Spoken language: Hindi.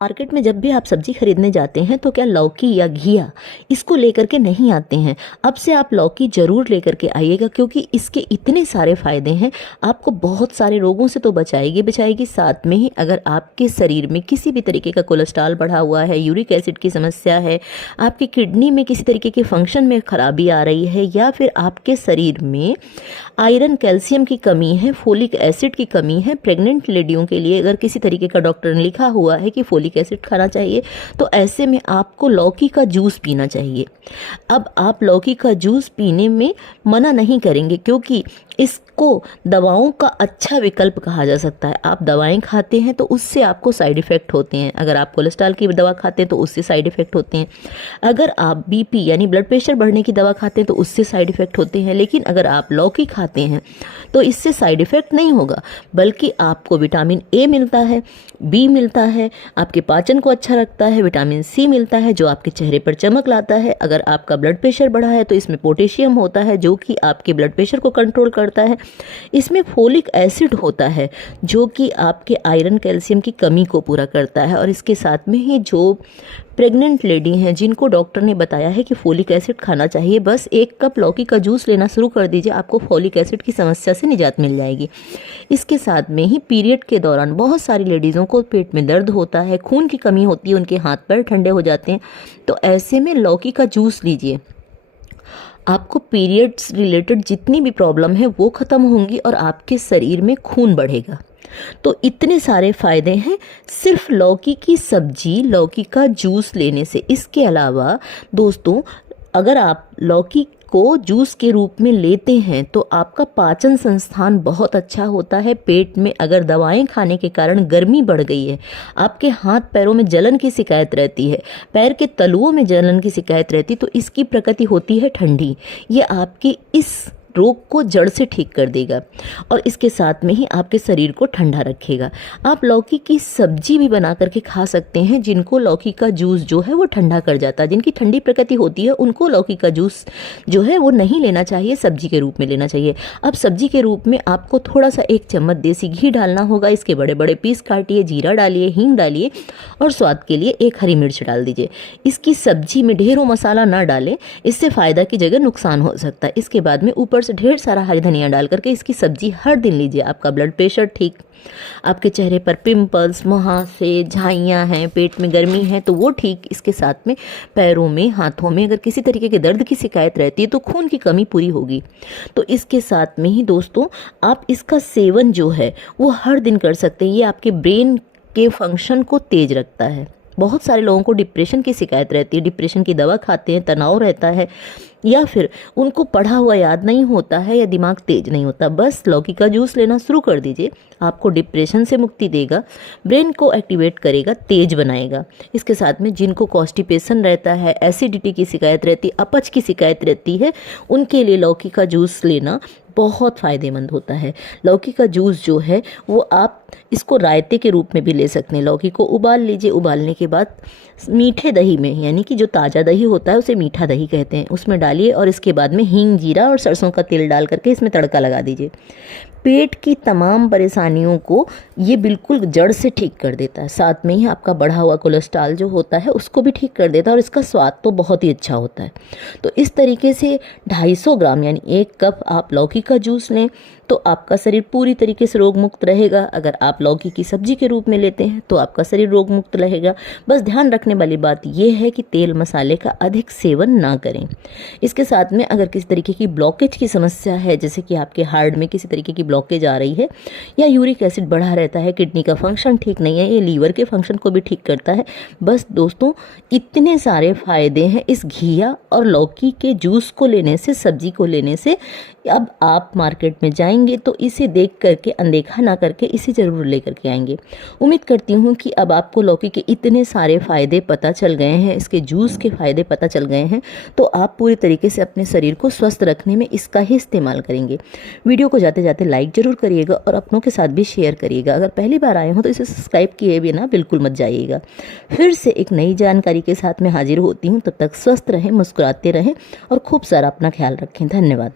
मार्केट में जब भी आप सब्जी खरीदने जाते हैं तो क्या लौकी या घिया इसको लेकर के नहीं आते हैं। अब से आप लौकी ज़रूर लेकर के आइएगा क्योंकि इसके इतने सारे फ़ायदे हैं। आपको बहुत सारे रोगों से तो बचाएगी साथ में ही अगर आपके शरीर में किसी भी तरीके का कोलेस्ट्रॉल बढ़ा हुआ है, यूरिक एसिड की समस्या है, आपकी किडनी में किसी तरीके के फंक्शन में खराबी आ रही है, या फिर आपके शरीर में आयरन कैल्शियम की कमी है, फोलिक एसिड की कमी है, प्रेग्नेंट लेडियों के लिए अगर किसी तरीके का डॉक्टर ने लिखा हुआ है कि फोलिक एसिड खाना चाहिए, तो ऐसे में आपको लौकी का जूस पीना चाहिए। अब आप लौकी का जूस पीने में मना नहीं करेंगे क्योंकि इसको दवाओं का अच्छा विकल्प कहा जा सकता है। आप दवाएं खाते हैं तो उससे आपको साइड इफ़ेक्ट होते हैं। अगर आप कोलेस्ट्रॉल की दवा खाते हैं तो उससे साइड इफ़ेक्ट होते हैं। अगर आप बीपी यानी ब्लड प्रेशर बढ़ने की दवा खाते हैं तो उससे साइड इफ़ेक्ट होते हैं। लेकिन अगर आप लौकी खाते हैं तो इससे साइड इफ़ेक्ट नहीं होगा, बल्कि आपको विटामिन ए मिलता है, बी मिलता है, आपके पाचन को अच्छा रखता है, विटामिन सी मिलता है जो आपके चेहरे पर चमक लाता है। अगर आपका ब्लड प्रेशर बढ़ा है तो इसमें पोटेशियम होता है जो कि आपके ब्लड प्रेशर को कंट्रोल करता है। इसमें फोलिक एसिड होता है जो कि आपके आयरन कैल्शियम की कमी को पूरा करता है। और इसके साथ में ही जो प्रेग्नेंट लेडी हैं जिनको डॉक्टर ने बताया है कि फोलिक एसिड खाना चाहिए, बस 1 कप लौकी का जूस लेना शुरू कर दीजिए, आपको फोलिक एसिड की समस्या से निजात मिल जाएगी। इसके साथ में ही पीरियड के दौरान बहुत सारी लेडीज़ों को पेट में दर्द होता है, खून की कमी होती है, उनके हाथ पैर ठंडे हो जाते हैं, तो ऐसे में लौकी का जूस लीजिए। आपको पीरियड्स रिलेटेड जितनी भी प्रॉब्लम है वो ख़त्म होंगी और आपके शरीर में खून बढ़ेगा। तो इतने सारे फ़ायदे हैं सिर्फ लौकी की सब्जी, लौकी का जूस लेने से। इसके अलावा दोस्तों, अगर आप लौकी को जूस के रूप में लेते हैं तो आपका पाचन संस्थान बहुत अच्छा होता है। पेट में अगर दवाएं खाने के कारण गर्मी बढ़ गई है, आपके हाथ पैरों में जलन की शिकायत रहती है, पैर के तलुओं में जलन की शिकायत रहती है, तो इसकी प्रकृति होती है ठंडी। ये आपकी इस रोग को जड़ से ठीक कर देगा और इसके साथ में ही आपके शरीर को ठंडा रखेगा। आप लौकी की सब्जी भी बना करके खा सकते हैं। जिनको लौकी का जूस जो है वो ठंडा कर जाता है, जिनकी ठंडी प्रकृति होती है, उनको लौकी का जूस जो है वो नहीं लेना चाहिए, सब्जी के रूप में लेना चाहिए। अब सब्जी के रूप में आपको थोड़ा सा 1 चम्मच देसी घी डालना होगा। इसके बड़े बड़े पीस काटिए, जीरा डालिए, हींग डालिए और स्वाद के लिए 1 हरी मिर्च डाल दीजिए। इसकी सब्जी में ढेरों मसाला ना डालें, इससे फ़ायदा की जगह नुकसान हो सकता है। इसके बाद में ऊपर से ढेर सारा हरी धनिया डाल करके इसकी सब्जी हर दिन लीजिए। आपका ब्लड प्रेशर ठीक, आपके चेहरे पर पिंपल्स, मुहासे, झाइयाँ हैं, पेट में गर्मी है तो वो ठीक। इसके साथ में पैरों में, हाथों में अगर किसी तरीके के दर्द की शिकायत रहती है तो खून की कमी पूरी होगी। तो इसके साथ में ही दोस्तों, आप इसका सेवन जो है वो हर दिन कर सकते हैं। ये आपके ब्रेन के फंक्शन को तेज रखता है। बहुत सारे लोगों को डिप्रेशन की शिकायत रहती है, डिप्रेशन की दवा खाते हैं, तनाव रहता है, या फिर उनको पढ़ा हुआ याद नहीं होता है, या दिमाग तेज नहीं होता। बस लौकी का जूस लेना शुरू कर दीजिए, आपको डिप्रेशन से मुक्ति देगा, ब्रेन को एक्टिवेट करेगा, तेज बनाएगा। इसके साथ में जिनको कॉन्स्टिपेशन रहता है, एसिडिटी की शिकायत रहती है, अपच की शिकायत रहती है, उनके लिए लौकी का जूस लेना बहुत फ़ायदेमंद होता है। लौकी का जूस जो है वो आप इसको रायते के रूप में भी ले सकते हैं। लौकी को उबाल लीजिए, उबालने के बाद मीठे दही में, यानी कि जो ताज़ा दही होता है उसे मीठा दही कहते हैं, उसमें डालिए और इसके बाद में हींग, जीरा और सरसों का तेल डाल करके इसमें तड़का लगा दीजिए। पेट की तमाम परेशानियों को ये बिल्कुल जड़ से ठीक कर देता है। साथ में ही आपका बढ़ा हुआ कोलेस्ट्रॉल जो होता है उसको भी ठीक कर देता है और इसका स्वाद तो बहुत ही अच्छा होता है। तो इस तरीके से 250 ग्राम यानी 1 कप आप लौकी का जूस लें तो आपका शरीर पूरी तरीके से रोग मुक्त रहेगा। अगर आप लौकी की सब्जी के रूप में लेते हैं तो आपका शरीर रोग मुक्त रहेगा। बस ध्यान रखने वाली बात यह है कि तेल मसाले का अधिक सेवन ना करें। इसके साथ में अगर किसी तरीके की ब्लॉकेज की समस्या है, जैसे कि आपके हार्ट में किसी तरीके की ब्लॉकेज आ रही है, या यूरिक एसिड बढ़ा रहता है, किडनी का फंक्शन ठीक नहीं है, ये लीवर के फंक्शन को भी ठीक करता है। बस दोस्तों, इतने सारे फ़ायदे हैं इस घिया और लौकी के जूस को लेने से, सब्जी को लेने से। अब आप मार्केट में जाएंगे तो इसे देख करके अनदेखा ना करके इसे ज़रूर लेकर के आएंगे। उम्मीद करती हूँ कि अब आपको लौकी के इतने सारे फ़ायदे पता चल गए हैं, इसके जूस के फ़ायदे पता चल गए हैं, तो आप पूरी तरीके से अपने शरीर को स्वस्थ रखने में इसका ही इस्तेमाल करेंगे। वीडियो को जाते जाते लाइक ज़रूर करिएगा और अपनों के साथ भी शेयर करिएगा। अगर पहली बार आए हो तो इसे सब्सक्राइब किए बिना बिल्कुल मत जाइएगा। फिर से एक नई जानकारी के साथ मैं हाजिर होती हूँ। तब तक स्वस्थ रहें, मुस्कुराते रहें और खूब सारा अपना ख्याल रखें। धन्यवाद।